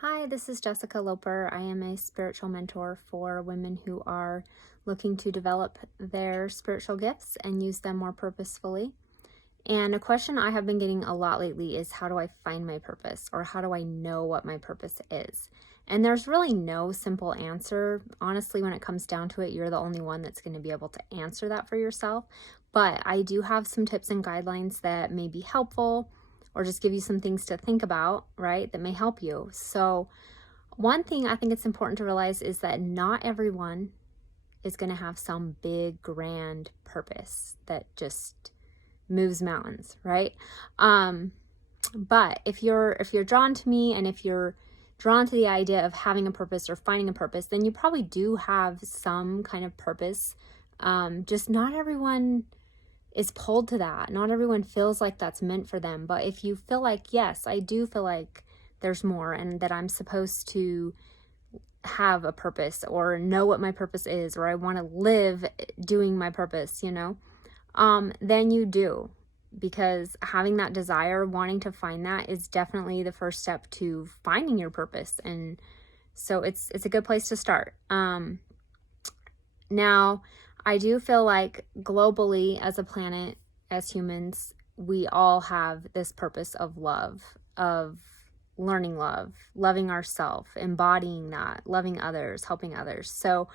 Hi, this is Jessica Loper. I am a spiritual mentor for women who are looking to develop their spiritual gifts and use them more purposefully. And a question I have been getting a lot lately is, how do I find my purpose, or how do I know what my purpose is? And there's really no simple answer. Honestly, when it comes down to it, you're the only one that's going to be able to answer that for yourself. But I do have some tips and guidelines that may be helpful, or just give you some things to think about, right, that may help you. So, one thing I think it's important to realize is that not everyone is going to have some big, grand purpose that just moves mountains, right? But if you're drawn to me, and if you're drawn to the idea of having a purpose or finding a purpose, then you probably do have some kind of purpose. Just not everyone is pulled to that. Not everyone feels like that's meant for them. But if you feel like, yes, I do feel like there's more, and that I'm supposed to have a purpose, or know what my purpose is, or I want to live doing my purpose, then you do. Because having that desire, wanting to find that, is definitely the first step to finding your purpose. And so it's a good place to start. Now, I do feel like globally, as a planet, as humans, we all have this purpose of love, of learning love, loving ourselves, embodying that, loving others, helping others. So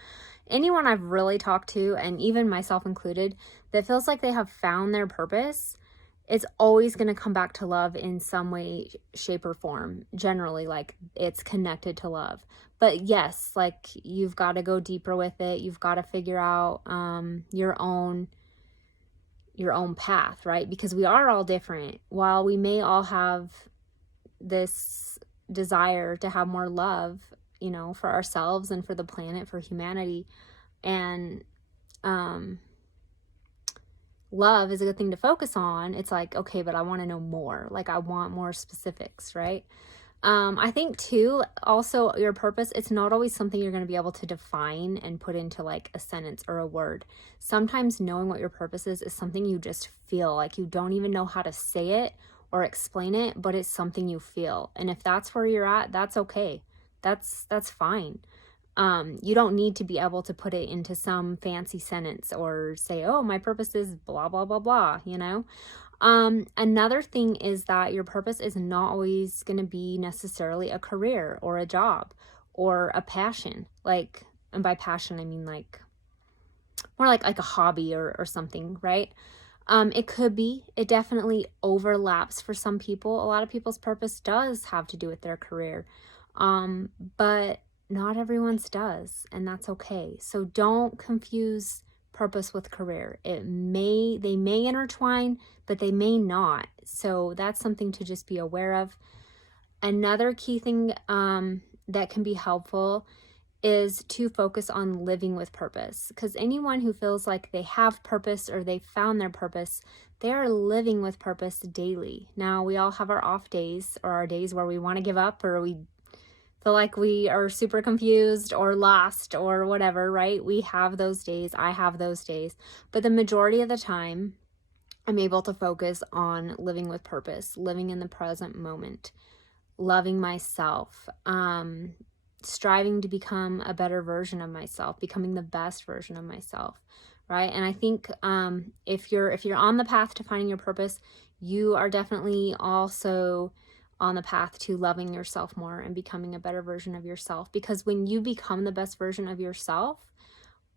anyone I've really talked to, and even myself included, that feels like they have found their purpose, it's always going to come back to love in some way, shape, or form. Generally, like, it's connected to love. But yes, like, you've got to go deeper with it. You've got to figure out your own path, right? Because we are all different. While we may all have this desire to have more love, for ourselves and for the planet, for humanity, and love is a good thing to focus on, it's like, okay, but I want to know more. Like, I want more specifics, right? I think too, also, your purpose, it's not always something you're going to be able to define and put into like a sentence or a word. Sometimes knowing what your purpose is something you just feel. Like, you don't even know how to say it or explain it, but it's something you feel. And if that's where you're at, that's okay. That's fine. You don't need to be able to put it into some fancy sentence or say, oh, my purpose is blah, blah, blah, blah. Another thing is that your purpose is not always going to be necessarily a career or a job or a passion. Like, and by passion, I mean like more like a hobby or something, right? It definitely overlaps for some people. A lot of people's purpose does have to do with their career. But not everyone's does, and that's okay. So don't confuse purpose with career. They may intertwine, but they may not. So that's something to just be aware of. Another key thing that can be helpful is to focus on living with purpose, because anyone who feels like they have purpose or they found their purpose, they are living with purpose daily. Now, we all have our off days, or our days where we want to give up, or we feel like we are super confused or lost or whatever, right? We have those days. I have those days. But the majority of the time, I'm able to focus on living with purpose, living in the present moment, loving myself, striving to become a better version of myself, becoming the best version of myself, right? And I think if you're on the path to finding your purpose, you are definitely also on the path to loving yourself more and becoming a better version of yourself. Because when you become the best version of yourself,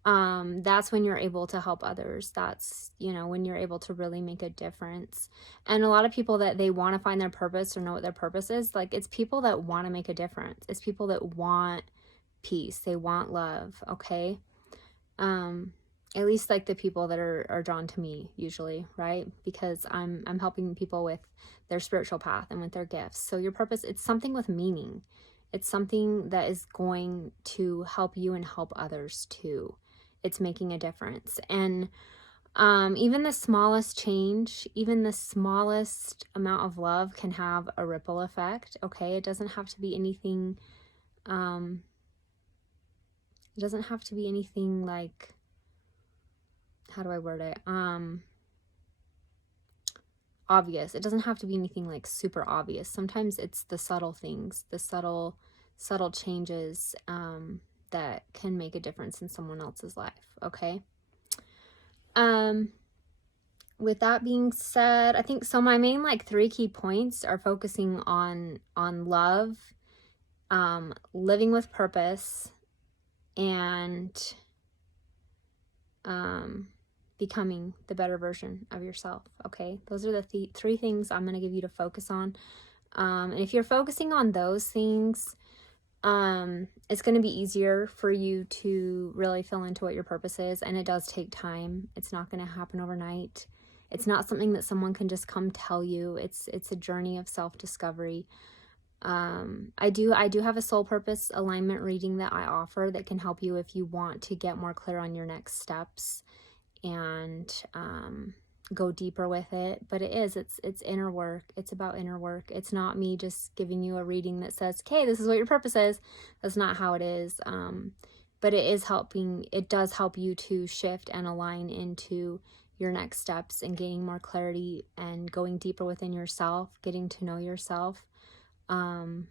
that's when you're able to help others. That's, when you're able to really make a difference. And a lot of people that they want to find their purpose or know what their purpose is, like, it's people that want to make a difference. It's people that want peace. They want love. Okay. At least like the people that are drawn to me usually, right? Because I'm helping people with their spiritual path and with their gifts. So your purpose, it's something with meaning. It's something that is going to help you and help others too. It's making a difference. And even the smallest change, even the smallest amount of love can have a ripple effect. Okay, it doesn't have to be anything like, how do I word it? Obvious. It doesn't have to be anything like super obvious. Sometimes it's the subtle things, the subtle subtle changes that can make a difference in someone else's life, okay? With that being said, I think so my main like 3 key points are focusing on love, living with purpose, and becoming the better version of yourself, okay? Those are the 3 things I'm going to give you to focus on. And if you're focusing on those things, it's going to be easier for you to really feel into what your purpose is. And it does take time. It's not going to happen overnight. It's not something that someone can just come tell you. It's a journey of self-discovery. I do have a soul purpose alignment reading that I offer that can help you if you want to get more clear on your next steps and go deeper with it. But it's inner work. It's about inner work. It's not me just giving you a reading that says, okay, this is what your purpose is. That's not how it is. But it does help you to shift and align into your next steps and gaining more clarity and going deeper within yourself, getting to know yourself. And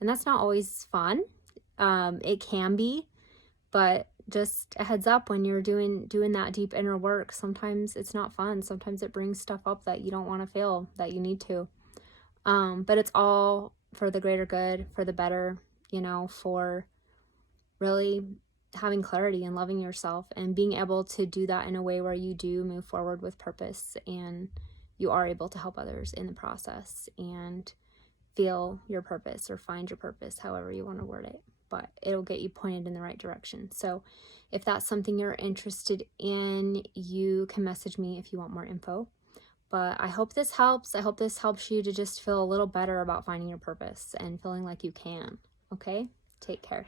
that's not always fun. It can be, but just a heads up, when you're doing that deep inner work, sometimes it's not fun. Sometimes it brings stuff up that you don't want to feel, that you need to. But it's all for the greater good, for the better, for really having clarity and loving yourself and being able to do that in a way where you do move forward with purpose and you are able to help others in the process and feel your purpose or find your purpose, however you want to word it, but it'll get you pointed in the right direction. So if that's something you're interested in, you can message me if you want more info. But I hope this helps. I hope this helps you to just feel a little better about finding your purpose and feeling like you can. Okay? Take care.